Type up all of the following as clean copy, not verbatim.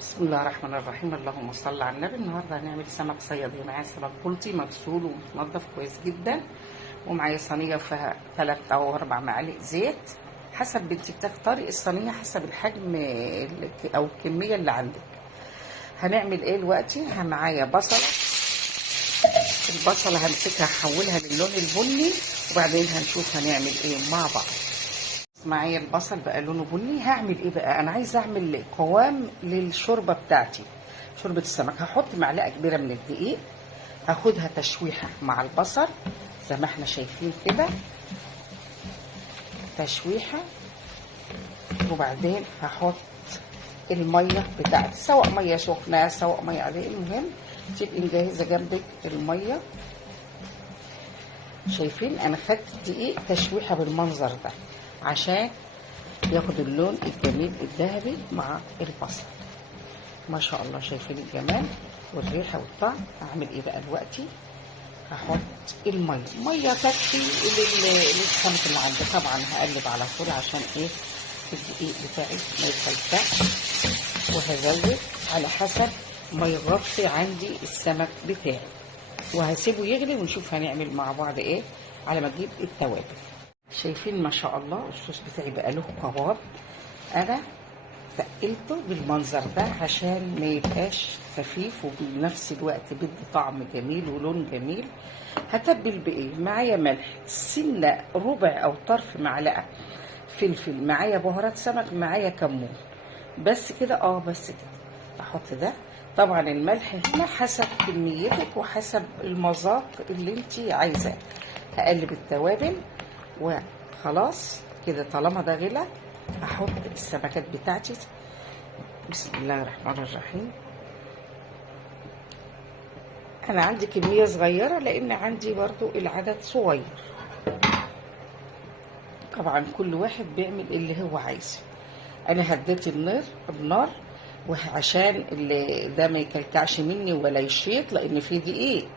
بسم الله الرحمن الرحيم. اللهم صل على النبي. النهارده هنعمل سمك صياديه. معايا سمك بلطي مغسول ومتنضف كويس جدا، ومعايا صينيه فيها 3 أو 4 معالق زيت، حسب بنتي بتختاري الصينيه حسب الحجم او الكميه اللي عندك. هنعمل ايه دلوقتي؟ معايا بصله. البصله همسكها احولها للون البني، وبعدين هنشوف هنعمل ايه مع بعض. معايا البصل بقى لونه بني. هعمل ايه بقى؟ انا عايزه اعمل قوام للشوربه بتاعتي، شوربه السمك. هحط معلقه كبيره من الدقيق، هاخدها تشويحه مع البصل زي ما احنا شايفين كده، تشويحه. وبعدين هحط الميه بتاعتي، سواء ميه سخنه سواء ميه عاديه، المهم تبقي مجهزه جنبك الميه. شايفين انا خدت دقيق تشويحه بالمنظر ده عشان ياخد اللون الجميل الذهبي مع البصل. ما شاء الله، شايفين الجمال والريحه والطعم. هعمل ايه بقى دلوقتي؟ هحط الميه تكفي للسمك اللي عندي. طبعا هقلب على طول عشان ايه؟ الدقيق بتاعي ما يتلسعش، وهزود على حسب ما يغطي عندي السمك بتاعي، وهسيبه يغلي ونشوف هنعمل مع بعض ايه على ما اجيب التوابل. شايفين ما شاء الله الصوص بتاعي بقى له قوام. انا تقلته بالمنظر ده عشان ما يبقاش خفيف، وبنفس الوقت بدي طعم جميل ولون جميل. هتبل بايه؟ معايا ملح سنه ربع او طرف معلقه فلفل، معايا بهارات سمك، معايا كمون، بس كده. بس كده. احط ده. طبعا الملح هنا حسب كميتك وحسب المذاق اللي انت عايزاه. هقلب التوابل وخلاص كده. طالما ده غلى احط السمكات بتاعتي. بسم الله الرحمن الرحيم. انا عندي كميه صغيره لان عندي برضو العدد صغير. طبعا كل واحد بيعمل اللي هو عايزه. انا هديت النار وعشان ده ما يكلكعش مني ولا يشيط، لان فيه دقيق.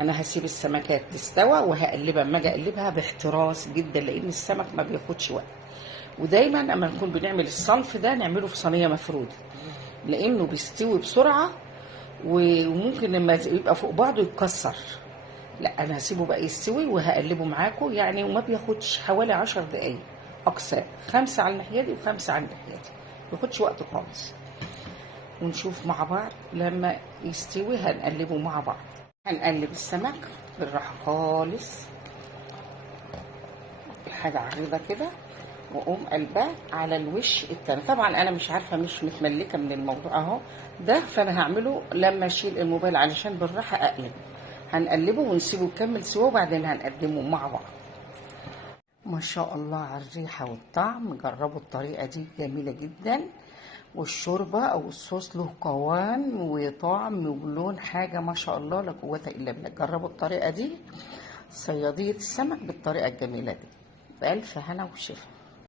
انا هسيب السمكات تستوى وهقلبها. اما اجي اقلبها باحتراس جدا لان السمك ما بياخدش وقت. ودايما اما نكون بنعمل الصنف ده نعمله في صينيه مفروده، لانه بيستوي بسرعه، وممكن لما يبقى فوق بعضه يتكسر. لا، انا هسيبه بقى يستوي وهقلبه معاكم يعني، وما بياخدش حوالي 10 دقايق اقصى، 5 على الناحيه دي و5 على الناحيه دي، ما بياخدش وقت خالص. ونشوف مع بعض لما يستوي هنقلبه مع بعض. هنقلب السمك بالراحه خالص، حاجه عريضه كده، واقوم قلباه على الوش التاني. طبعا انا مش عارفه، مش متملكه من الموضوع اهو ده، فانا هعمله لما اشيل الموبايل علشان بالراحه اقلبه. هنقلبه ونسيبه يكمل سوا وبعدين هنقدمه مع بعض. ما شاء الله على الريحه والطعم. جربوا الطريقه دي، جميله جدا. والشوربه او الصوص له قوام وطعم ولون، حاجه ما شاء الله لا قوه الا بالله. جربوا الطريقه دي، صياديه السمك بالطريقه الجميله دي، بألف هنا وشفا.